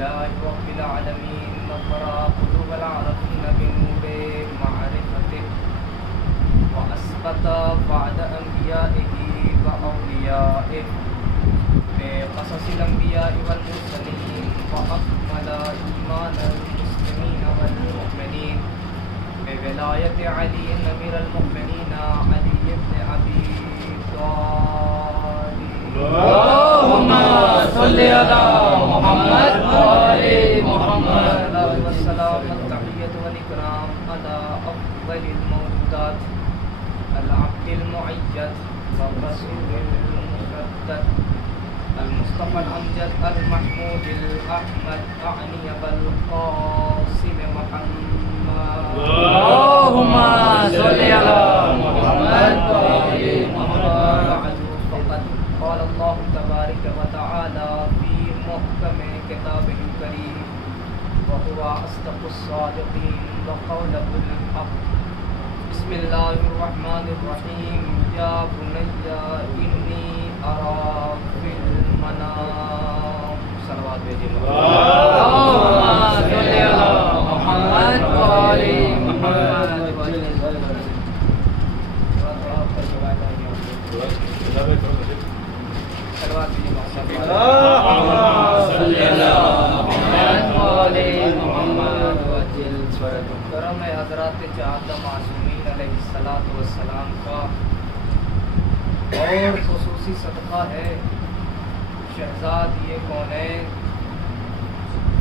لله رب العالمين نظر قلوب العارفين بنور معرفته وأثبت بعد أنبيائه وأوليائه بقصص الأنبياء والمرسلين وأكمل إيمان المسلمين والمؤمنين بولاية علي أمير المؤمنين علي بن أبي طالب. اللهم صل على محمد وآل محمد والسلام والتحية والإكرام على أفضل الموجودات العبد المعيد والرسول المشدد المصطفى الأمجد المحمود الأحمد أعني بالقاسم محمد. اللهم صل على محمد وآل محمد. فقد قال الله تبارك وتعالى في محكم كتابه الكريم وهو أصدق الصادقين وقوله الحق. بسم الله الرحمن الرحيم. يا بني إني أرى في المنام. صلوات بھیجیے. اللهم صل على محمد وآل محمد. صلوات بھیجیے. اللهم صل على محمد وآل محمد. کرم حضرات چار معصومین علیہ الصلوۃ والسلام کا اور خصوصی صدقہ ہے شہزاد یہ کونین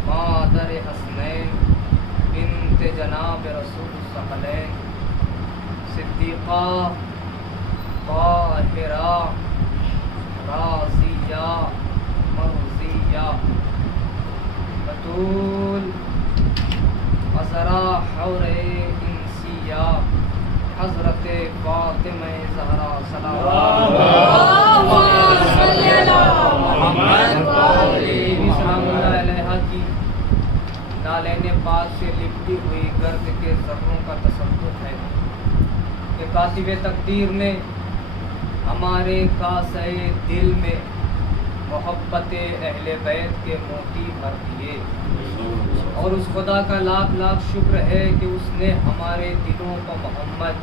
مادر حسنین بنت جناب رسول الثقلین صدیقہ طاہرہ راضیہ مرضیہ بتول عذرا حور انسیہ حضرت فاطمہ زہرا سلام علیہا کی نالین پاک سے لپٹی ہوئی گرد کے ذروں کا تصور ہے کہ کاتب تقدیر نے ہمارے کاسے دل میں محبت اہل بیت کے موتی بھر دیے اور اس خدا کا لاکھ لاکھ شکر ہے کہ اس نے ہمارے دلوں پر محمد،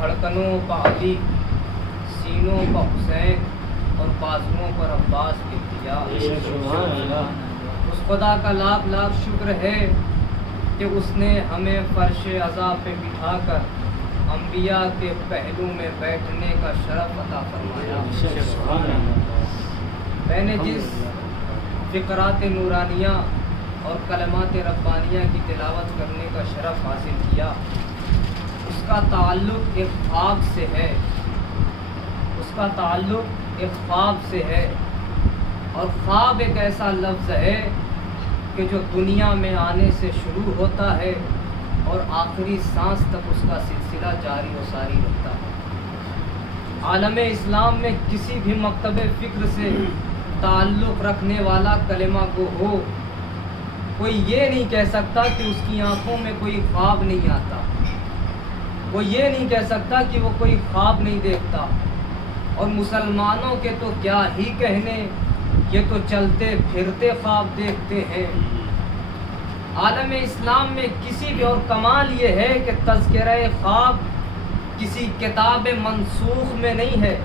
دھڑکنوں پر علی، سینوں پر حسین اور بازوؤں پر عباس لکھ دیا. اس خدا کا لاکھ لاکھ شکر ہے کہ اس نے ہمیں فرش عزا پہ بٹھا کر انبیاء کے پہلو میں بیٹھنے کا شرف عطا فرمایا. میں نے جس فقرات نورانیہ اور کلمات ربانیہ کی تلاوت کرنے کا شرف حاصل کیا اس کا تعلق ایک خواب سے ہے. اس کا تعلق ایک خواب سے ہے اور خواب ایک ایسا لفظ ہے کہ جو دنیا میں آنے سے شروع ہوتا ہے اور آخری سانس تک اس کا سلسلہ جاری و ساری رہتا ہے. عالم اسلام میں کسی بھی مکتب فکر سے تعلق رکھنے والا کلمہ گو ہو کوئی یہ نہیں کہہ سکتا کہ اس کی آنکھوں میں کوئی خواب نہیں آتا. وہ یہ نہیں کہہ سکتا کہ وہ کوئی خواب نہیں دیکھتا. اور مسلمانوں کے تو کیا ہی کہنے، یہ تو چلتے پھرتے خواب دیکھتے ہیں. عالم اسلام میں کسی بھی اور کمال یہ ہے کہ تذکرہ خواب کسی کتاب منسوخ میں نہیں ہے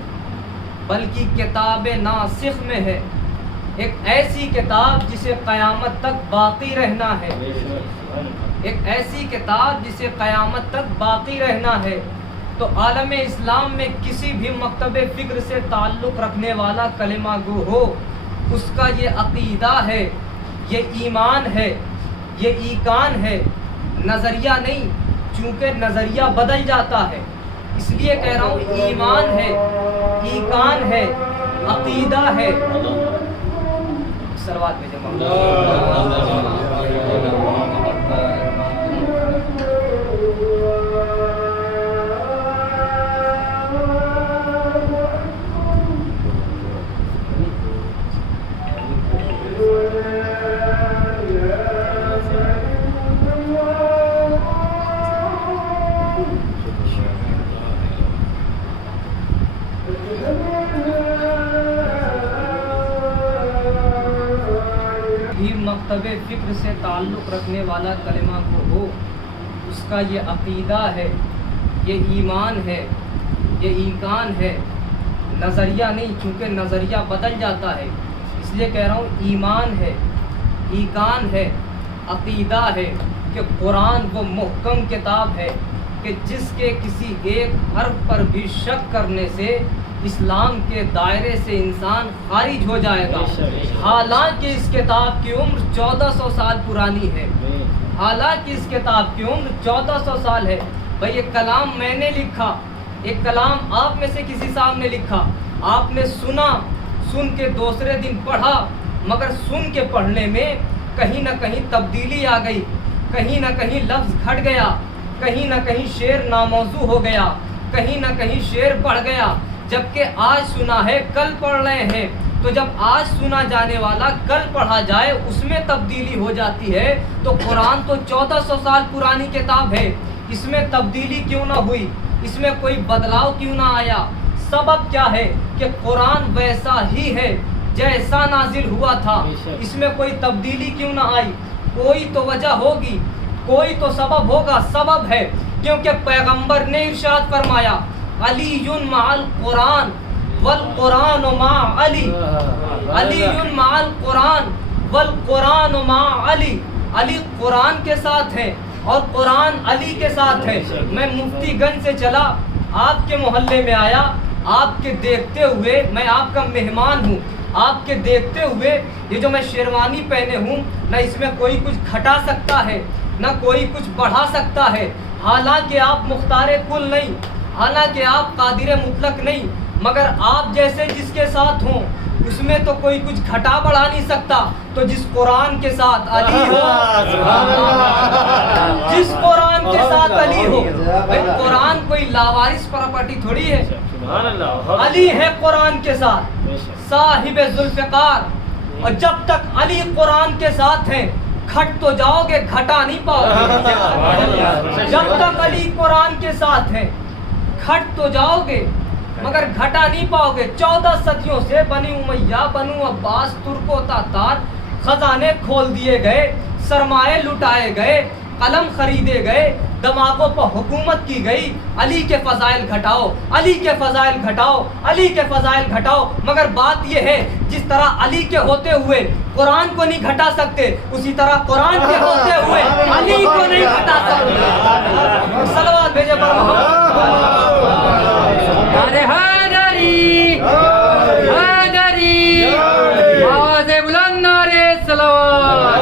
بلکہ کتاب ناسخ میں ہے. ایک ایسی کتاب جسے قیامت تک باقی رہنا ہے. ایک ایسی کتاب جسے قیامت تک باقی رہنا ہے. تو عالم اسلام میں کسی بھی مکتب فکر سے تعلق رکھنے والا کلمہ گو ہو اس کا یہ عقیدہ ہے، یہ ایمان ہے، یہ ایقان ہے. نظریہ نہیں، چونکہ نظریہ بدل جاتا ہے اس لیے کہہ رہا ہوں ایمان ہے، ایقان ہے، عقیدہ ہے. صلوات میں جمع بھی مکتب فکر سے تعلق رکھنے والا کلمہ کو ہو، اس کا یہ عقیدہ ہے، یہ ایمان ہے، یہ ایقان ہے، نظریہ نہیں، چونکہ نظریہ بدل جاتا ہے، اس لیے کہہ رہا ہوں ایمان ہے، ایقان ہے، عقیدہ ہے کہ قرآن وہ محکم کتاب ہے کہ جس کے کسی ایک حرف پر بھی شک کرنے سے اسلام کے دائرے سے انسان خارج ہو جائے گا، حالانکہ اس کتاب کی عمر 1400 سال پرانی ہے، حالانکہ اس کتاب کی عمر 1400 سال ہے۔ بھئی یہ کلام میں نے لکھا، ایک کلام آپ میں سے کسی صاحب نے لکھا، آپ نے سنا، سن کے دوسرے دن پڑھا، مگر سن کے پڑھنے میں کہیں نہ کہیں تبدیلی آ گئی، کہیں نہ کہیں لفظ گھٹ گیا، کہیں نہ کہیں شعر ناموضوع ہو گیا، کہیں نہ کہیں شعر بڑھ گیا، جبکہ آج سنا ہے کل پڑھ رہے ہیں، تو جب آج سنا جانے والا کل پڑھا جائے اس میں تبدیلی ہو جاتی ہے، تو قرآن تو 1400 سال پرانی کتاب ہے، اس میں تبدیلی کیوں نہ ہوئی، اس میں کوئی بدلاؤ کیوں نہ آیا؟ سبب کیا ہے کہ قرآن ویسا ہی ہے جیسا نازل ہوا تھا، اس میں کوئی تبدیلی کیوں نہ آئی؟ کوئی تو وجہ ہوگی، کوئی تو سبب ہوگا۔ سبب ہے کیونکہ پیغمبر نے ارشاد فرمایا علی مع القرآن والقرآن مع علی، علی مع القرآن والقرآن مع علی، علی قرآن کے ساتھ ہے اور قرآن علی کے ساتھ ہے۔ میں مفتی گنج سے چلا، آپ کے محلے میں آیا، آپ کے دیکھتے ہوئے، میں آپ کا مہمان ہوں، آپ کے دیکھتے ہوئے یہ جو میں شیروانی پہنے ہوں، نہ اس میں کوئی کچھ گھٹا سکتا ہے نہ کوئی کچھ بڑھا سکتا ہے، حالانکہ آپ مختار کل نہیں، حالانکہ آپ قادر مطلق نہیں، مگر آپ جیسے جس کے ساتھ ہوں اس میں تو کوئی کچھ گھٹا بڑھا نہیں سکتا۔ تو جس قرآن کے ساتھ علی ہو، جس قرآن کے ساتھ علی ہو، بھائی قرآن کوئی لاوارث پراپرٹی تھوڑی ہے، علی ہے قرآن کے ساتھ صاحب ذوالفقار، اور جب تک علی قرآن کے ساتھ ہیں کھٹ تو جاؤ گے، گھٹا نہیں پاؤ گے۔ جب تک علی قرآن کے ساتھ ہیں کھٹ تو جاؤ گے مگر گھٹا نہیں پاؤ گے۔ 14 صدیوں سے بنی امیہ، بنو عباس، ترک و تاتار، خزانے کھول دیے گئے، سرمایے لٹائے گئے، قلم خریدے گئے، دماغوں پر حکومت کی گئی، علی کے فضائل گھٹاؤ، علی کے فضائل گھٹاؤ، علی کے فضائل گھٹاؤ، مگر بات یہ ہے جس طرح علی کے ہوتے ہوئے قرآن کو نہیں گھٹا سکتے، اسی طرح قرآن کے ہوتے ہوئے علی کو نہیں گھٹا سکتے۔ صلوات بھیجے پر حیدری حیدری، آواز بلند نعرے صلوات۔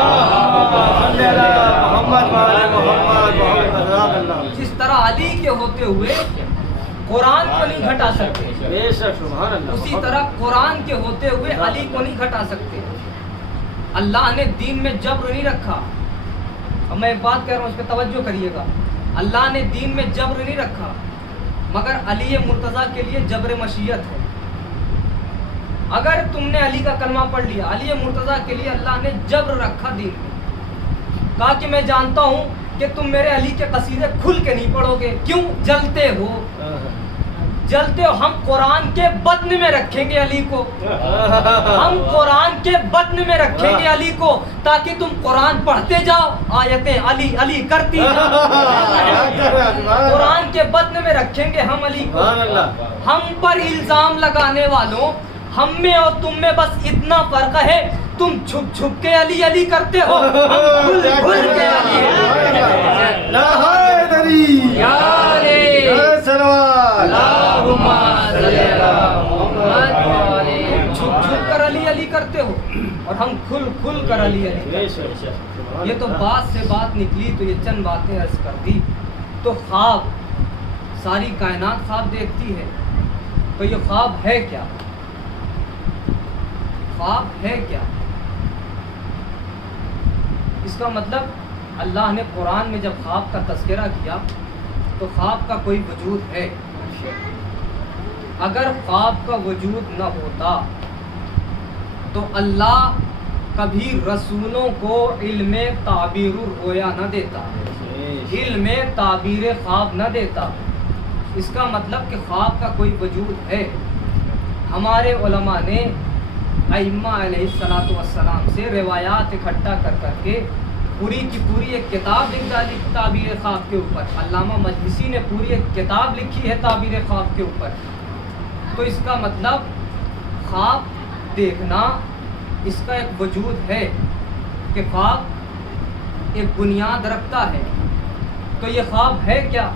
جس طرح علی کے ہوتے ہوئے قرآن کو نہیں گھٹا سکتے، اسی طرح قرآن کے ہوتے ہوئے علی کو نہیں گھٹا سکتے۔ اللہ نے دین میں جبر نہیں رکھا، اب میں ایک بات کہہ رہا ہوں اس پہ توجہ کریے گا، اللہ نے دین میں جبر نہیں رکھا، مگر علی مرتضیٰ کے لیے جبر مشیت ہے۔ اگر تم نے علی کا کلمہ پڑھ لیا، علی مرتضیٰ کے لیے اللہ نے جبر رکھا دین میں، کہا کہ میں جانتا ہوں کہ تم میرے علی کے قصیدے کھل کے نہیں پڑھو گے، کیوں؟ جلتے ہو، جلتے ہو۔ ہم قرآن کے بطن میں رکھیں گے علی کو، ہم قرآن کے بطن میں رکھیں گے علی کو، تاکہ تم قرآن پڑھتے جاؤ، آیتیں علی علی کرتی جاؤ۔ قرآن کے بطن میں رکھیں گے ہم علی کو۔ ہم پر الزام لگانے والوں، ہم میں اور تم میں بس اتنا فرق ہے، تم چھپ چھپ کے علی علی کرتے ہو، ہم کھل کھل کے علی چھپ چھپ کر علی علی کرتے ہو اور ہم کھل کھل کر علی علی کرتے ہو۔ یہ تو بات سے بات نکلی تو یہ چند باتیں عرض کر دی۔ تو خواب، ساری کائنات خواب دیکھتی ہے، تو یہ خواب ہے کیا؟ خواب ہے کیا؟ اس کا مطلب اللہ نے قرآن میں جب خواب کا تذکرہ کیا تو خواب کا کوئی وجود ہے۔ اگر خواب کا وجود نہ ہوتا تو اللہ کبھی رسولوں کو علم تعبیر الرؤیا نہ دیتا، علم تعبیر خواب نہ دیتا۔ اس کا مطلب کہ خواب کا کوئی وجود ہے۔ ہمارے علماء نے ائمہ علیہِسسلام والسلام سے روایات اکٹھا کر کر کے پوری کی پوری ایک کتاب لکھ ڈالی تعبیر خواب کے اوپر۔ علامہ مجلسی نے پوری ایک کتاب لکھی ہے تعبیر خواب کے اوپر۔ تو اس کا مطلب خواب دیکھنا اس کا ایک وجود ہے کہ خواب ایک بنیاد رکھتا ہے۔ تو یہ خواب ہے کیا؟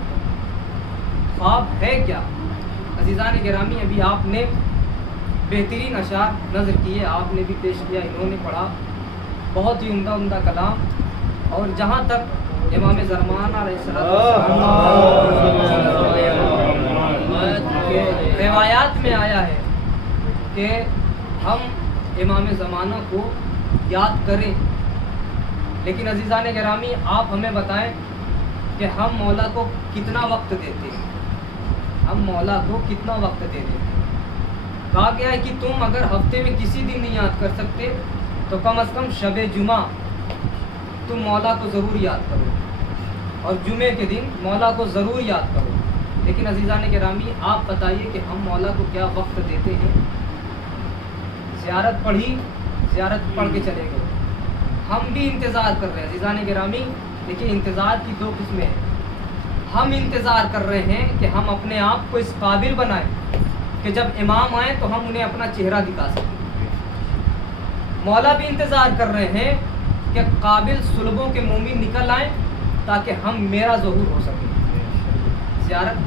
خواب ہے کیا؟ عزیزان گرامی، ابھی آپ نے بہترین اشعار نظر کیے، آپ نے بھی پیش کیا، انہوں نے پڑھا، بہت ہی عمدہ کلام۔ اور جہاں تک امام زمان علیہ السلام کے روایات میں آیا ہے کہ ہم امام زمانہ کو یاد کریں، لیکن عزیزان گرامی آپ ہمیں بتائیں کہ ہم مولا کو کتنا وقت دیتے ہیں؟ ہم مولا کو کتنا وقت دے دیتے ہیں؟ کہا گیا ہے کہ تم اگر ہفتے میں کسی دن نہیں یاد کر سکتے تو کم از کم شب جمعہ تم مولا کو ضرور یاد کرو، اور جمعے کے دن مولا کو ضرور یاد کرو۔ لیکن عزیزان گرامی آپ بتائیے کہ ہم مولا کو کیا وقت دیتے ہیں؟ زیارت پڑھی، زیارت پڑھ کے چلے گئے، ہم بھی انتظار کر رہے ہیں۔ عزیزان گرامی دیکھیے، انتظار کی دو قسمیں ہیں۔ ہم انتظار کر رہے ہیں کہ ہم اپنے آپ کو اس قابل بنائیں کہ جب امام آئیں تو ہم انہیں اپنا چہرہ دکھا سکیں۔ مولا بھی انتظار کر رہے ہیں کہ قابل صلبوں کے مومن نکل آئیں تاکہ ہم میرا ظہور ہو سکے۔ زیارت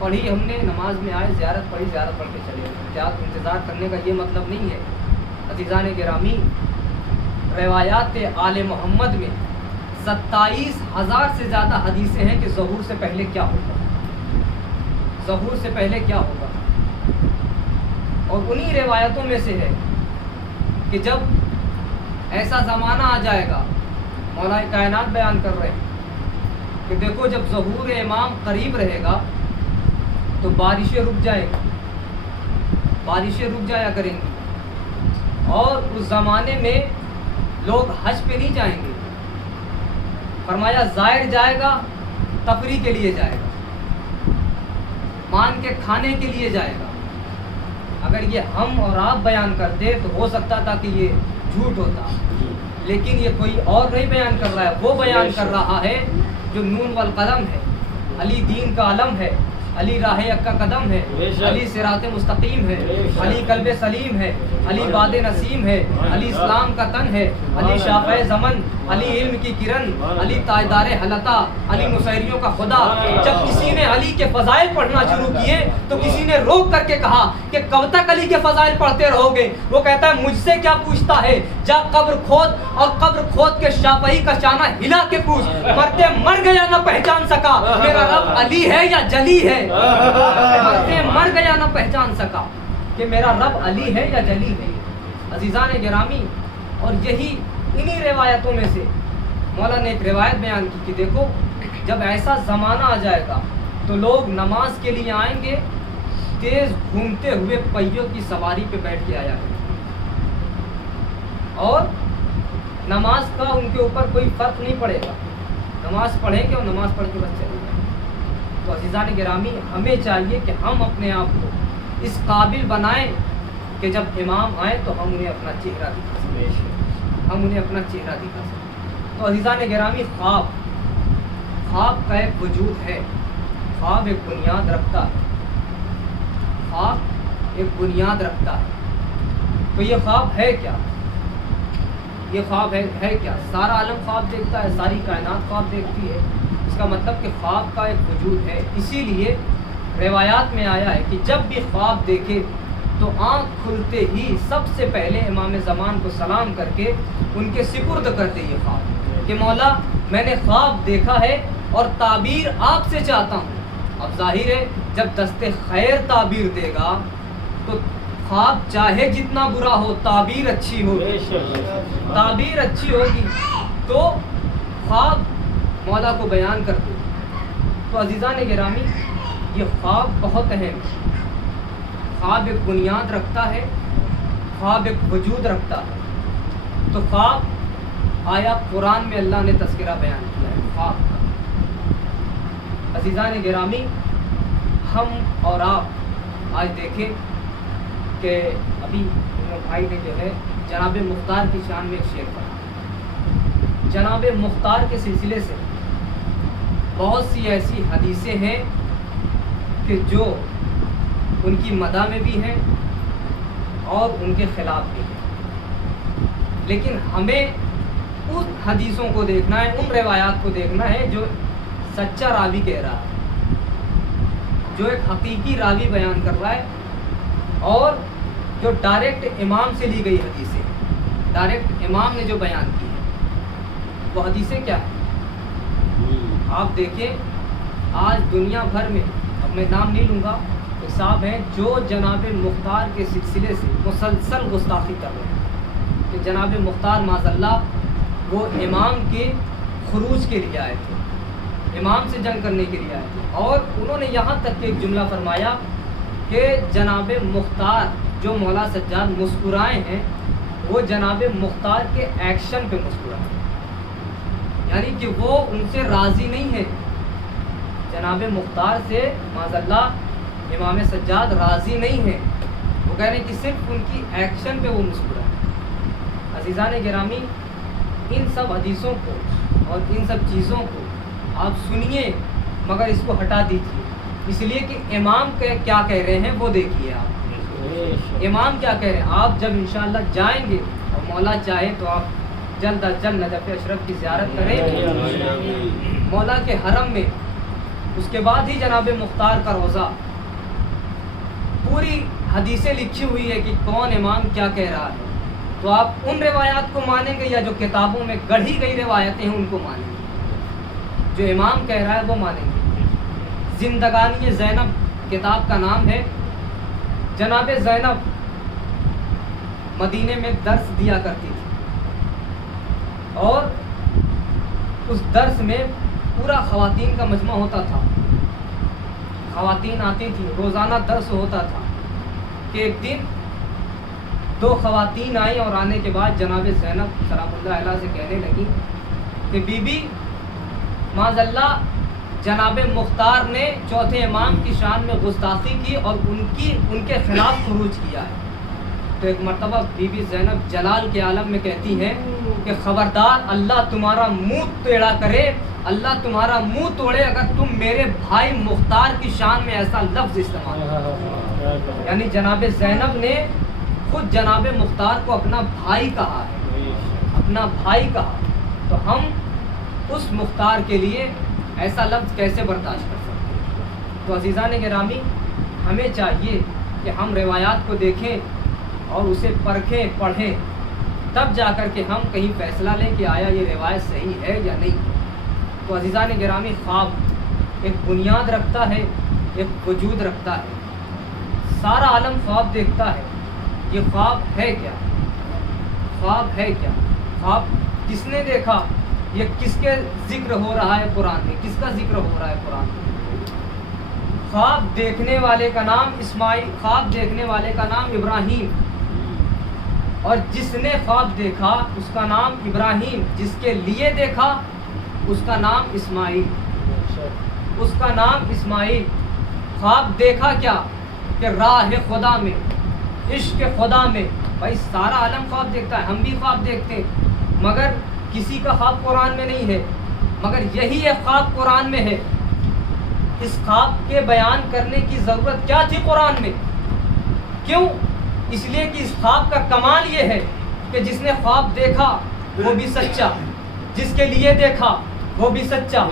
پڑھی ہم نے، نماز میں آئے، زیارت پڑھی، زیارت پڑھ کے چلے گئے۔ انتظار کرنے کا یہ مطلب نہیں ہے۔ عزیزان گرامی، روایات آل محمد میں 27,000 سے زیادہ حدیثیں ہیں کہ ظہور سے پہلے کیا ہوگا، ظہور سے پہلے کیا ہوگا۔ اور انہی روایتوں میں سے ہے کہ جب ایسا زمانہ آ جائے گا، مولا کائنات بیان کر رہے ہیں کہ دیکھو جب ظہور امام قریب رہے گا تو بارشیں رک جائیں گی، بارشیں رک جایا کریں گی، اور اس زمانے میں لوگ حج پہ نہیں جائیں گے۔ فرمایا زائر جائے گا تفریح کے لیے جائے گا، مان کے کھانے کے لیے جائے گا۔ اگر یہ ہم اور آپ بیان کرتے تو ہو سکتا تھا کہ یہ جھوٹ ہوتا، لیکن یہ کوئی اور نہیں بیان کر رہا ہے، وہ بیان کر رہا ہے جو نون والقلم ہے، علی دین کا علم ہے، علی راہ یکا قدم ہے، علی صراط مستقیم ہے، علی قلب سلیم ہے، علی باد نسیم ہے، علی اسلام کا تن ہے، علی شافع زمن، علی علم کی کرن، علی تاجدار حلتا، علی مسیریوں کا خدا۔ جب کسی نے علی کے فضائل پڑھنا شروع کیے تو کسی نے روک کر کے کہا کہ کب تک علی کے فضائل پڑھتے رہو گے؟ وہ کہتا ہے مجھ سے کیا پوچھتا ہے، جا قبر کھود اور قبر کھود کے شافعی کا شانہ ہلا کے پوچھ، مرتے مر گیا نہ پہچان سکا میرا رب علی ہے یا جلی ہے، مرتے مر گیا نہ پہچان سکا کہ میرا رب علی ہے یا جلی ہے۔ عزیزان گرامی، اور یہی انہی روایتوں میں سے مولا نے ایک روایت بیان کی کہ دیکھو جب ایسا زمانہ آ جائے گا تو لوگ نماز کے لیے آئیں گے، تیز گھومتے ہوئے پہیوں کی سواری پہ بیٹھ کے آیا کریں، اور نماز کا ان کے اوپر کوئی فرق نہیں پڑے گا، نماز پڑھیں گے اور نماز پڑھ کے بس چلے جائیں گے۔ تو عزیزان گرامی ہمیں چاہیے کہ ہم اپنے آپ کو اس قابل بنائیں کہ جب امام آئیں تو ہم انہیں اپنا چہرہ دکھا سکیں، ہم انہیں اپنا چہرہ دکھا سکیں۔ تو عزیزان گرامی، خواب کا ایک وجود ہے، خواب ایک بنیاد رکھتا ہے، خواب ایک بنیاد رکھتا ہے۔ تو یہ خواب ہے کیا؟ یہ خواب ہے کیا؟ سارا عالم خواب دیکھتا ہے، ساری کائنات خواب دیکھتی ہے، اس کا مطلب کہ خواب کا ایک وجود ہے۔ اسی لیے روایات میں آیا ہے کہ جب بھی خواب دیکھے تو آنکھ کھلتے ہی سب سے پہلے امام زمان کو سلام کر کے ان کے سپرد کر دے یہ خواب کہ مولا میں نے خواب دیکھا ہے اور تعبیر آپ سے چاہتا ہوں۔ اب ظاہر ہے جب دست خیر تعبیر دے گا تو خواب چاہے جتنا برا ہو تعبیر اچھی ہوگی، تعبیر اچھی ہوگی تو خواب مولا کو بیان کر دے۔ تو عزیزان گرامی، یہ خواب بہت اہم ہے۔ خواب ایک بنیاد رکھتا ہے، خواب ایک وجود رکھتا ہے۔ تو خواب آیا قرآن میں اللہ نے تذکرہ بیان کیا ہے خواب کا۔ عزیزان گرامی، ہم اور آپ آج دیکھیں کہ ابھی تو بھائی نے جو ہے جناب مختار کی شان میں ایک شعر پڑھا. جناب مختار کے سلسلے سے بہت سی ایسی حدیثیں ہیں کہ جو ان کی مدح میں بھی ہیں اور ان کے خلاف بھی ہیں، لیکن ہمیں ان حدیثوں کو دیکھنا ہے، ان روایات کو دیکھنا ہے جو سچا راوی کہہ رہا ہے، جو ایک حقیقی راوی بیان کر رہا ہے، اور جو ڈائریکٹ امام سے لی گئی حدیثیں، ڈائریکٹ امام نے جو بیان کی ہے وہ حدیثیں کیا ہیں. آپ دیکھیں آج دنیا بھر میں، اب میں نام نہیں لوں گا، صاحب ہیں جو جناب مختار کے سلسلے سے مسلسل گستاخی کر رہے ہیں کہ جناب مختار معاذ اللہ وہ امام کے خروج کے لیے آئے تھے، امام سے جنگ کرنے کے لیے آئے تھے، اور انہوں نے یہاں تک کہ ایک جملہ فرمایا کہ جناب مختار جو مولا سجاد مسکرائے ہیں وہ جناب مختار کے ایکشن پہ مسکرائے، یعنی کہ وہ ان سے راضی نہیں ہے، جناب مختار سے معاذ اللہ امام سجاد راضی نہیں ہے، وہ کہہ رہے ہیں کہ صرف ان کی ایکشن پہ وہ مسکرائے. عزیزان گرامی، ان سب حدیثوں کو اور ان سب چیزوں کو آپ سنیے مگر اس کو ہٹا دیجیے، اس لیے کہ امام کیا کہہ رہے ہیں وہ دیکھیے. آپ امام کیا کہہ رہے ہیں، آپ جب انشاءاللہ جائیں گے اور مولا چاہے تو آپ جلد از جلد نجف اشرف کی زیارت کریں مولا کے حرم میں، اس کے بعد ہی جناب مختار کا روضہ. پوری حدیثیں لکھی ہوئی ہے کہ کون امام کیا کہہ رہا ہے، تو آپ ان روایات کو مانیں گے یا جو کتابوں میں گڑھی گئی روایتیں ہیں ان کو مانیں گے؟ جو امام کہہ رہا ہے وہ مانیں گے. زندگانی زینب کتاب کا نام ہے. جناب زینب مدینے میں درس دیا کرتی تھی، اور اس درس میں پورا خواتین کا مجمع ہوتا تھا، خواتین آتی تھیں، روزانہ درس ہوتا تھا. کہ ایک دن 2 خواتین آئیں اور آنے کے بعد جناب زینب سلام اللہ علیہ سے کہنے لگی کہ بی بی معاذ اللہ جناب مختار نے چوتھے امام کی شان میں گستاخی کی اور ان کے خلاف خروج کیا ہے. تو ایک مرتبہ بی بی زینب جلال کے عالم میں کہتی ہیں کہ خبردار اللہ تمہارا منہ ٹیڑھا کرے، اللہ تمہارا منہ توڑے اگر تم میرے بھائی مختار کی شان میں ایسا لفظ استعمال کرو. یعنی جناب زینب نے خود جناب مختار کو اپنا بھائی کہا ہے، اپنا بھائی کہا. تو ہم اس مختار کے لیے ایسا لفظ کیسے برداشت کر سکتے ہیں؟ تو عزیزان گرامی، ہمیں چاہیے کہ ہم روایات کو دیکھیں اور اسے پرکھیں، پڑھیں، تب جا کر کے ہم کہیں فیصلہ لیں کہ آیا یہ روایت صحیح ہے یا نہیں. تو عزیزان گرامی، خواب ایک بنیاد رکھتا ہے، ایک وجود رکھتا ہے. سارا عالم خواب دیکھتا ہے. یہ خواب ہے کیا؟ خواب ہے کیا؟ خواب کس نے دیکھا؟ یہ کس کے ذکر ہو رہا ہے قرآن میں؟ کس کا ذکر ہو رہا ہے قرآن میں؟ خواب دیکھنے والے کا نام اسماعیل، خواب دیکھنے والے کا نام ابراہیم، اور جس نے خواب دیکھا اس کا نام ابراہیم، جس کے لیے دیکھا اس کا نام اسماعیل، اس کا نام اسماعیل. خواب دیکھا کیا؟ کہ راہ خدا میں، عشق خدا میں. بھائی سارا عالم خواب دیکھتا ہے، ہم بھی خواب دیکھتے ہیں، مگر کسی کا خواب قرآن میں نہیں ہے، مگر یہی ایک خواب قرآن میں ہے. اس خواب کے بیان کرنے کی ضرورت کیا تھی قرآن میں؟ کیوں؟ اس لیے کہ اس خواب کا کمال یہ ہے کہ جس نے خواب دیکھا وہ بھی سچا، جس کے لیے دیکھا وہ بھی سچا،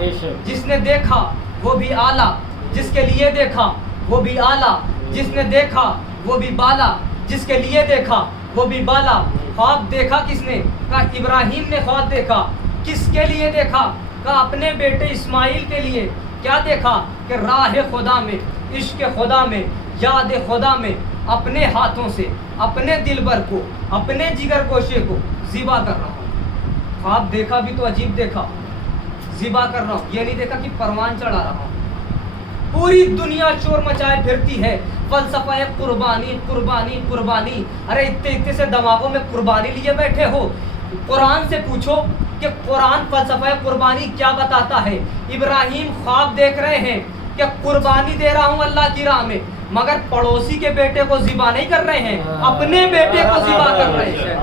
جس نے دیکھا وہ بھی اعلیٰ، جس کے لیے دیکھا وہ بھی اعلیٰ، جس نے دیکھا وہ بھی بالا، جس کے لیے دیکھا وہ بھی بالا. خواب دیکھا کس نے؟ کہا ابراہیم نے خواب دیکھا. کس کے لیے دیکھا؟ کہا اپنے بیٹے اسماعیل کے لیے. کیا دیکھا؟ کہ راہ خدا میں، عشق خدا میں، یاد خدا میں اپنے ہاتھوں سے اپنے دلبر کو، اپنے جگر گوشے کو ذبح کر رہا ہوں. خواب دیکھا بھی تو عجیب دیکھا، ذبح کر رہا ہوں. یہ نہیں دیکھا کہ پروان چڑھا رہا ہوں. پوری دنیا شور مچائے پھرتی ہے، فلسفہ ہے قربانی قربانی قربانی. ارے اتنے سے دماغوں میں قربانی لیے بیٹھے ہو. قرآن سے پوچھو کہ قرآن فلسفہ قربانی کیا بتاتا ہے. ابراہیم خواب دیکھ رہے ہیں کہ قربانی دے رہا ہوں اللہ کی راہ میں، مگر پڑوسی کے بیٹے کو ذبح نہیں کر رہے ہیں، اپنے بیٹے کو ذبح کر رہے ہیں،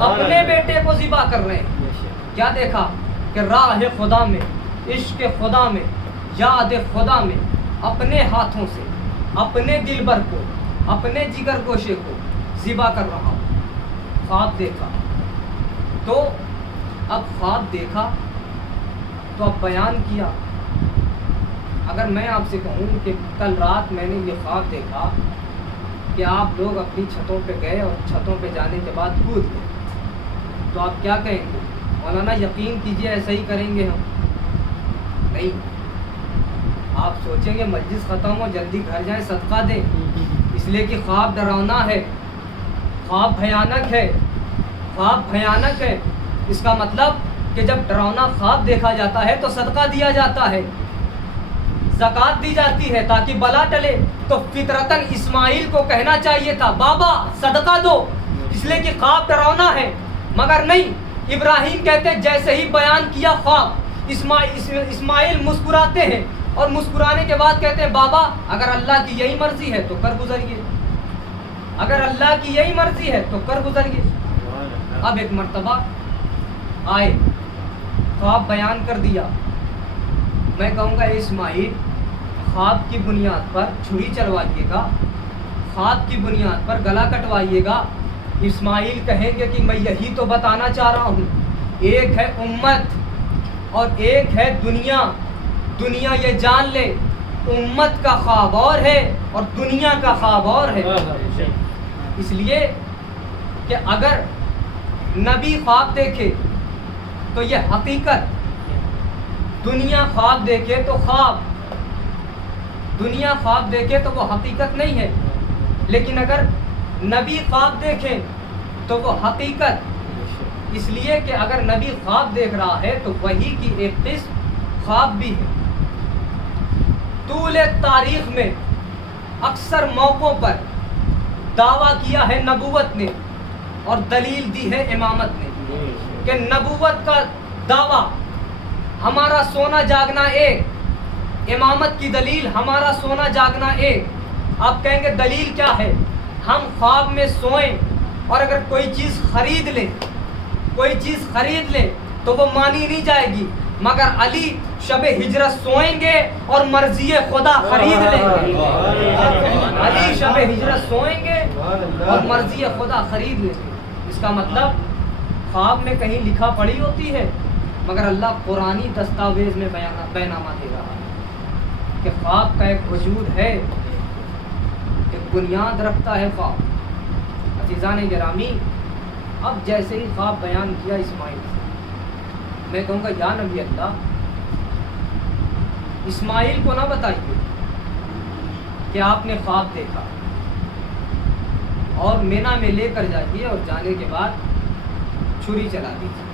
اپنے بیٹے کو ذبح کر رہے ہیں۔ کیا دیکھا کہ راہ خدا میں، عشق خدا میں، یاد خدا میں اپنے ہاتھوں سے اپنے دلبر کو، اپنے جگر گوشے کو ذبح کر رہا ہوں۔ خواب دیکھا تو اب خواب دیکھا تو اب بیان کیا۔ اگر میں آپ سے کہوں کہ کل رات میں نے یہ خواب دیکھا کہ آپ لوگ اپنی چھتوں پہ گئے اور چھتوں پہ جانے کے بعد کود گئے، تو آپ کیا کہیں گے؟ مولانا یقین کیجئے ایسا ہی کریں گے ہم؟ نہیں، آپ سوچیں گے مجلس ختم ہو جلدی گھر جائیں صدقہ دیں، اس لیے کہ خواب ڈراؤنا ہے، خواب بھیانک ہے، خواب بھیانک ہے۔ اس کا مطلب کہ جب ڈراؤنا خواب دیکھا جاتا ہے تو صدقہ دیا جاتا ہے، زکوٰۃ دی جاتی ہے تاکہ بلا ٹلے۔ تو فطرتاً اسماعیل کو کہنا چاہیے تھا بابا صدقہ دو، اس لیے کہ خواب ڈراؤنا ہے، مگر نہیں۔ ابراہیم کہتے جیسے ہی بیان کیا خواب، اسماعیل مسکراتے ہیں اور مسکرانے کے بعد کہتے ہیں بابا اگر اللہ کی یہی مرضی ہے تو کر گزریے، اگر اللہ کی یہی مرضی ہے تو کر گزریے۔ اب ایک مرتبہ آئے، خواب بیان کر دیا۔ میں کہوں گا اسماعیل خواب کی بنیاد پر چھری چلوائیے گا، خواب کی بنیاد پر گلا کٹوائیے گا۔ اسماعیل کہیں گے کہ میں یہی تو بتانا چاہ رہا ہوں، ایک ہے امت اور ایک ہے دنیا۔ دنیا یہ جان لے امت کا خواب اور ہے اور دنیا کا خواب اور ہے۔ اس لیے کہ اگر نبی خواب دیکھے تو یہ حقیقت، دنیا خواب دیکھے تو خواب، دنیا خواب دیکھے تو وہ حقیقت نہیں ہے، لیکن اگر نبی خواب دیکھیں تو وہ حقیقت۔ اس لیے کہ اگر نبی خواب دیکھ رہا ہے تو وحی کی ایک قسم خواب بھی ہے۔ طول تاریخ میں اکثر موقعوں پر دعویٰ کیا ہے نبوت نے اور دلیل دی ہے امامت نے کہ نبوت کا دعویٰ ہمارا سونا جاگنا ایک، امامت کی دلیل ہمارا سونا جاگنا ایک۔ آپ کہیں گے دلیل کیا ہے؟ ہم خواب میں سوئیں اور اگر کوئی چیز خرید لیں، کوئی چیز خرید لیں تو وہ مانی نہیں جائے گی، مگر علی شب ہجرت سوئیں گے اور مرضی خدا خرید لیں گے۔ علی شب ہجرت سوئیں گے اور مرضی خدا خرید لیں گے۔ اس کا مطلب خواب میں کہیں لکھا پڑھی ہوتی ہے، مگر اللہ قرآنی دستاویز میں بیانامہ دے رہا ہے کہ خواب کا ایک وجود ہے، ایک بنیاد رکھتا ہے خواب۔ عزیزان گرامی، اب جیسے ہی خواب بیان کیا اسماعیل سے، میں کہوں گا یا نبی اللہ اسماعیل کو نہ بتائیے کہ آپ نے خواب دیکھا، اور مینا میں لے کر جائیے اور جانے کے بعد چھری چلا دیجیے،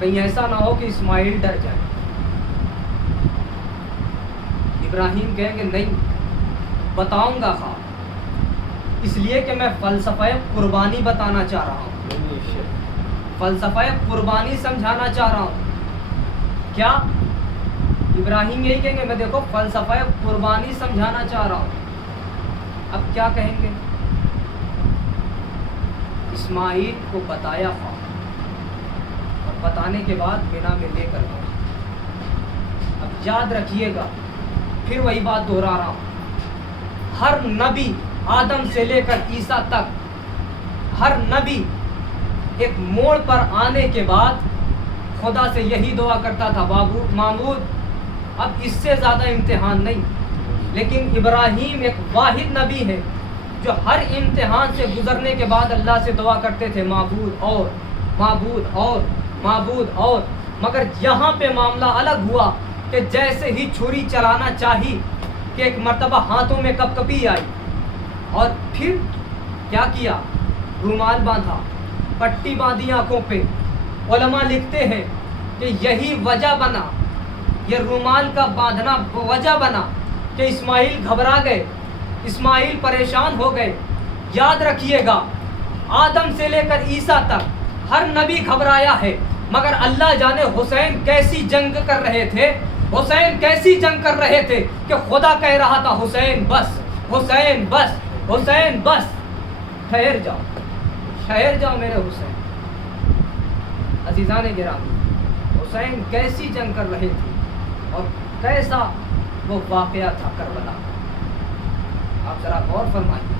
کہیں ایسا نہ ہو کہ اسماعیل ڈر جائے۔ ابراہیم کہیں کہ نہیں، بتاؤں گا خواب، اس لیے کہ میں فلسفہ قربانی بتانا چاہ رہا ہوں، فلسفہ قربانی سمجھانا چاہ رہا ہوں۔ کیا ابراہیم یہی کہیں گے میں دیکھو فلسفہ قربانی سمجھانا چاہ رہا ہوں؟ اب کیا کہیں گے؟ اسماعیل کو بتایا خواب اور بتانے کے بعد مینا میں لے کر گئے۔ اب یاد رکھیے گا، پھر وہی بات دہرا رہا ہوں، ہر نبی آدم سے لے کر عیسیٰ تک، ہر نبی ایک موڑ پر آنے کے بعد خدا سے یہی دعا کرتا تھا معبود اب اس سے زیادہ امتحان نہیں۔ لیکن ابراہیم ایک واحد نبی ہے جو ہر امتحان سے گزرنے کے بعد اللہ سے دعا کرتے تھے معبود اور معبود اور معبود اور، مگر یہاں پہ معاملہ الگ ہوا کہ جیسے ہی چھری چلانا چاہی کہ ایک مرتبہ ہاتھوں میں کپ کپی آئی، اور پھر کیا کیا؟ رومال باندھا، پٹی باندھی آنکھوں پہ۔ علماء لکھتے ہیں کہ یہی وجہ بنا، یہ رومال کا باندھنا وجہ بنا کہ اسماعیل گھبرا گئے، اسماعیل پریشان ہو گئے۔ یاد رکھیے گا، آدم سے لے کر عیسیٰ تک ہر نبی گھبرایا ہے، مگر اللہ جانے حسین کیسی جنگ کر رہے تھے، حسین کیسی جنگ کر رہے تھے کہ خدا کہہ رہا تھا حسین بس حسین بس، حسین بس، ٹھہر جاؤ میرے حسین۔ عزیزان گرامی، حسین کیسی جنگ کر رہے تھے اور کیسا وہ واقعہ تھا کربلا کا۔ آپ ذرا غور فرمائیے،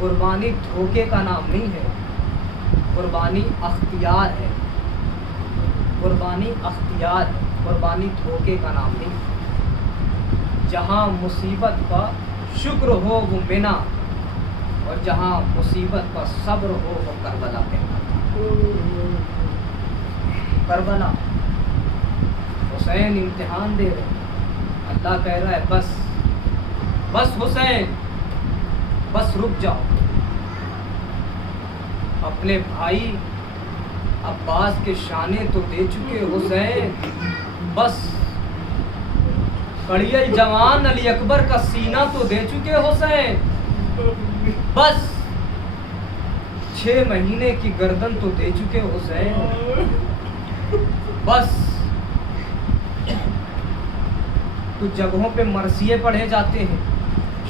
قربانی دھوکے کا نام نہیں ہے، قربانی اختیار ہے، قربانی اختیار ہے، قربانی دھوکے کا نام نہیں ہے۔ جہاں مصیبت پر شکر ہو وہ منا، اور جہاں مصیبت پر صبر ہو وہ کربلا کہلاتا۔ کربلا، حسین امتحان دے رہے، اللہ کہہ رہا ہے بس بس حسین بس، رک جاؤ۔ اپنے بھائی عباس کے شانے تو دے چکے حسین، بس کڑیل جوان علی اکبر کا سینہ تو دے چکے حسین، بس 6 مہینے کی گردن تو دے چکے حسین، بس کچھ جگہوں پہ مرثیے پڑھے جاتے ہیں،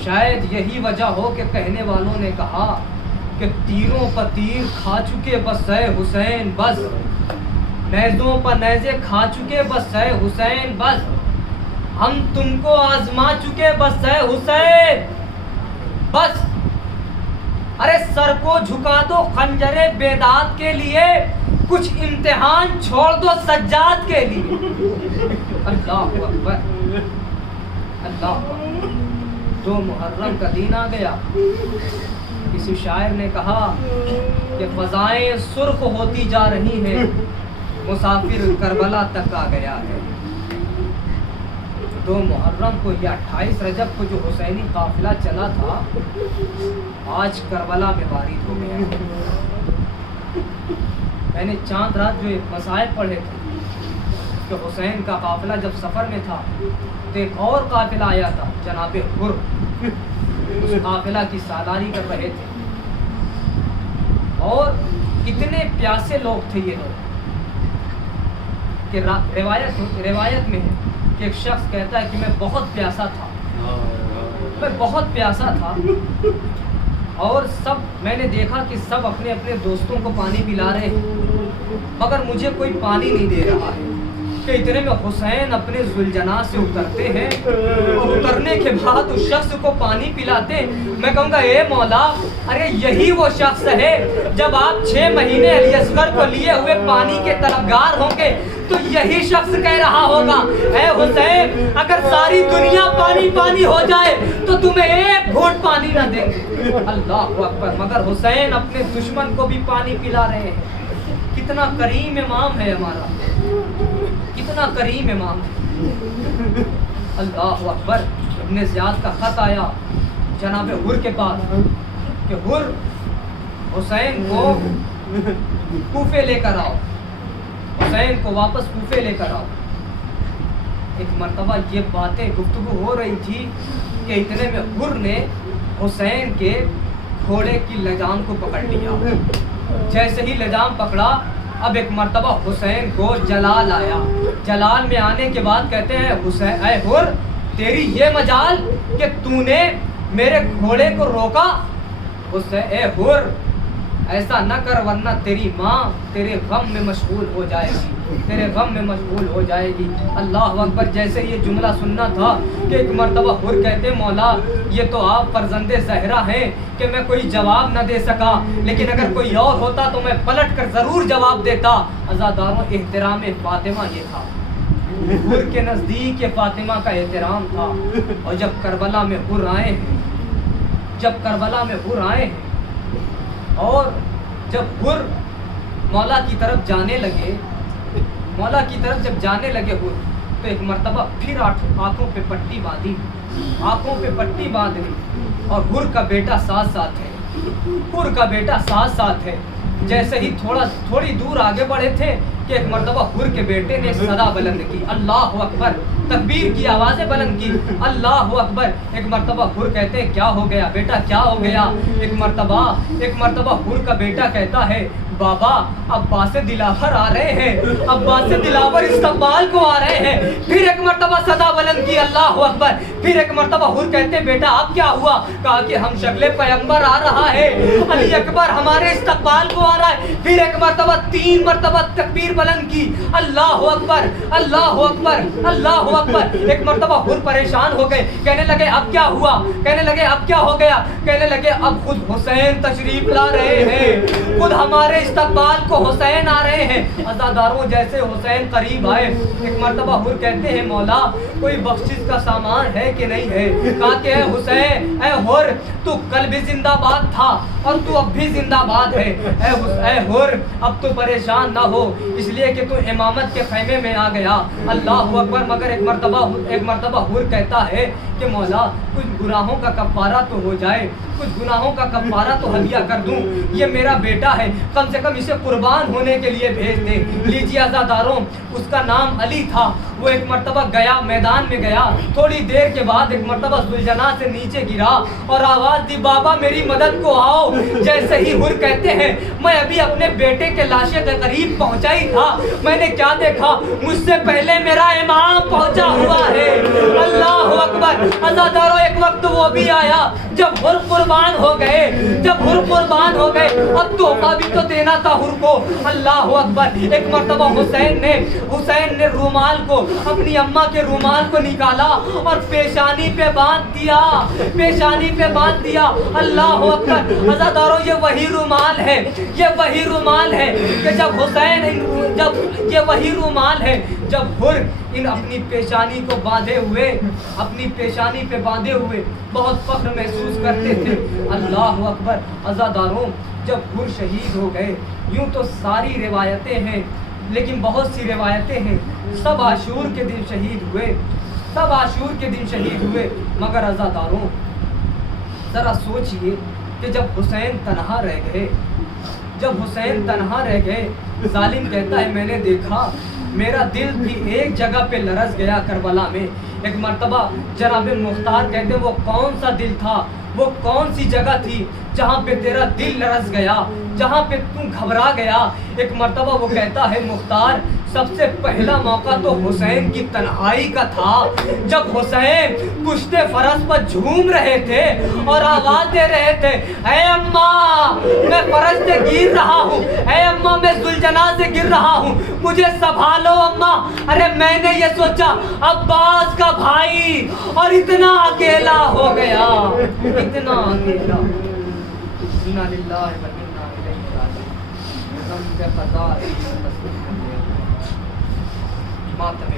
شاید یہی وجہ ہو کہ کہنے والوں نے کہا کہ تیروں پر تیر کھا چکے بس ہے حسین، بس نیزوں پر نیزے کھا چکے بس ہے حسین، بس ہم تم کو آزما چکے بس ہے حسین، بس ارے سر کو جھکا دو خنجر بیداد کے لیے، کچھ امتحان چھوڑ دو سجاد کے لیے۔ اللہ اکبر، اللہ اکبر۔ 2 محرم کا دن آ گیا، کسی شاعر نے کہا کہ فضائیں سرخ ہوتی جا رہی ہیں، مسافر کربلا تک آ گیا ہے۔ 2 محرم کو یا 28 رجب کو جو حسینی قافلہ چلا تھا، آج کربلا میں وارد ہو گیا ہے۔ میں نے چاند رات جو ایک مسائل پڑھے تھے کہ حسین کا قافلہ جب سفر میں تھا تو ایک اور قافلہ آیا تھا، جناب حر، اس قافلہ کی سالاری کر رہے تھے، اور اتنے پیاسے لوگ تھے یہ لوگ کہ روایت میں ہے کہ ایک شخص کہتا ہے کہ میں بہت پیاسا تھا، میں بہت پیاسا تھا، اور میں نے دیکھا کہ سب اپنے اپنے دوستوں کو پانی پلا رہے ہیں، مگر مجھے کوئی پانی نہیں دے رہا ہے، کہ اتنے میں حسین اپنے ذوالجناح سے اترتے ہیں، اور اترنے کے بعد اس شخص کو پانی پلاتے ہیں۔ میں کہوں گا اے مولا، ارے یہی وہ شخص ہے جب آپ 6 مہینے علی اصغر کو لیے ہوئے پانی کے طلبگار ہوں گے تو یہی شخص کہہ رہا ہوگا اے حسین اگر ساری دنیا پانی پانی ہو جائے تو تمہیں ایک گھونٹ پانی نہ دیں گے۔ اللہ اکبر، مگر حسین اپنے دشمن کو بھی پانی پلا رہے ہیں۔ کتنا کریم امام ہے ہمارا، کتنا کریم امام ہے۔ اللہ اکبر۔ ابن زیاد کا خط آیا جناب حر کے پاس کہ حر، حسین کو کوفے لے کر آؤ، حسین کو واپس کوفے لے کر آؤ۔ ایک مرتبہ یہ باتیں گفتگو ہو رہی تھی کہ اتنے میں حر نے حسین کے گھوڑے کی لجام کو پکڑ لیا۔ جیسے ہی لجام پکڑا، اب ایک مرتبہ حسین کو جلال آیا۔ جلال میں آنے کے بعد کہتے ہیں حسین، اے حر تیری یہ مجال کہ تو نے میرے گھوڑے کو روکا۔ حسین، اے حر ایسا نہ کر ورنہ تیری ماں تیرے غم میں مشغول ہو جائے گی، تیرے غم میں مشغول ہو جائے گی۔ اللہ اکبر۔ جیسے یہ جملہ سننا تھا کہ ایک مرتبہ حر کہتے مولا یہ تو آپ فرزند زہرا ہیں کہ میں کوئی جواب نہ دے سکا، لیکن اگر کوئی اور ہوتا تو میں پلٹ کر ضرور جواب دیتا۔ عزاداروں، احترام فاطمہ یہ تھا، حر کے نزدیک یہ فاطمہ کا احترام تھا۔ اور جب کربلا میں حر آئے ہیں، جب کربلا میں حر آئے ہیں اور جب حر مولا کی طرف جانے لگے، مولا کی طرف جب جانے لگے حر، تو ایک مرتبہ پھر آنکھوں پہ پٹی باندھی، آنکھوں پہ پٹی باندھ لی، اور حر کا بیٹا ساتھ ساتھ ہے، حر کا بیٹا ساتھ ساتھ ہے۔ جیسے ہی تھوڑی دور آگے بڑھے تھے کہ ایک مرتبہ حر کے بیٹے نے صدا بلند کی، اللہ اکبر، تکبیر کی آوازیں بلند کی، اللہ اکبر۔ ایک مرتبہ حر کہتے ہیں کیا ہو گیا بیٹا، کیا ہو گیا؟ ایک مرتبہ حر کا بیٹا کہتا ہے بابا عباس دلاور آ رہے ہیں، عباس دلاور استقبال کو آ رہے ہیں۔ پھر ایک مرتبہ صدا بلند کی، اللہ اکبر۔ پھر ایک مرتبہ حر کہتے بیٹا اب کیا ہوا؟ کہا کہ ہم شکل پیغمبر آ رہا ہے، علی اکبر ہمارے استقبال کو آ رہا ہے۔ پھر ایک مرتبہ 3 مرتبہ تکبیر بلند کی، اللہ اکبر اللہ اکبر اللہ اکبر۔ ایک مرتبہ حر پریشان ہو گئے، کہنے لگے اب کیا ہوا؟ کہنے لگے اب کیا ہو گیا؟ کہنے لگے اب خود حسین تشریف لا رہے ہیں، خود ہمارے استقبال کو حسین آ رہے ہیں۔ عزاداروں جیسے حسین قریب آئے، ایک مرتبہ حر کہتے ہیں مولا کوئی بخشش کا سامان ہے کہ نہیں ہے؟ کہا کہ اے حسین اے حر تو کل بھی زندہ باد تھا اور تو اب بھی زندہ باد ہے، اے حر اب تو پریشان نہ ہو اس لیے کہ تو امامت کے خیمے میں آ گیا۔ اللہ اکبر۔ مگر ایک مرتبہ حر کہتا ہے کہ مولا کچھ گناہوں کا کفارہ تو ہو جائے، کچھ گناہوں کا کفارہ تو ہدیہ کر دوں، یہ میرا بیٹا ہے کم سے کم اسے قربان ہونے کے لیے بھیج دے۔ لیجیے عزاداروں اس کا نام علی تھا۔ وہ ایک مرتبہ گیا، میدان میں گیا، تھوڑی دیر کے بعد ایک مرتبہ ذوالجناح سے نیچے گرا اور آواز دی بابا میری مدد کو آؤ۔ جیسے ہی حر کہتے ہیں میں ابھی اپنے بیٹے کے لاشے کے قریب پہنچا ہی تھا، میں نے کیا دیکھا مجھ سے پہلے میرا امام پہنچا ہوا ہے۔ اللہ اکبر۔ عزاداروں ایک وقت وہ بھی آیا جب حر قربان ہو گئے، جب حر قربان ہو گئے اب تحفہ بھی تو دینا تھا حر کو۔ اللہ اکبر۔ ایک مرتبہ حسین نے رومال کو، اپنی اماں کے رومال کو نکالا اور پیشانی پہ باندھ دیا، پیشانی پہ باندھ دیا۔ اللہ اکبر۔ عزاداروں یہ وہی رومال ہے، یہ وہی رومال ہے کہ جب حسین یہ وہی رومال ہے جب حر اپنی پیشانی کو باندھے ہوئے، اپنی پیشانی پہ باندھے ہوئے بہت فخر محسوس کرتے تھے۔ اللہ اکبر۔ عزاداروں جب حر شہید ہو گئے، یوں تو ساری روایتیں ہیں لیکن بہت سی روایتیں ہیں سب عاشور کے دن شہید ہوئے، سب عاشور کے دن شہید ہوئے۔ مگر عزاداروں ذرا سوچئے کہ جب حسین تنہا رہ گئے، جب حسین تنہا رہ گئے، ظالم کہتا ہے میں نے دیکھا میرا دل بھی ایک جگہ پہ لرز گیا کربلا میں۔ ایک مرتبہ جناب مختار کہتے ہیں وہ کون سا دل تھا، وہ کون سی جگہ تھی جہاں پہ تیرا دل لرز گیا، جہاں پہ تم گھبرا گیا؟ ایک مرتبہ وہ کہتا ہے مختار سب سے پہلا موقع تو حسین کی تنہائی کا تھا جب حسین پشت فرس پر جھوم رہے تھے اور آواز دے رہے تھے اے اماں میں فرس سے گر رہا ہوں، اے اماں میں ذوالجناح سے گر رہا ہوں، مجھے سنبھالو اماں۔ ارے میں نے یہ سوچا عباس کا بھائی اور اتنا اکیلا ہو گیا، اتنا اکیلا۔ انا للہ و انا الیہ راجعون۔ غم کے قضاء ماتم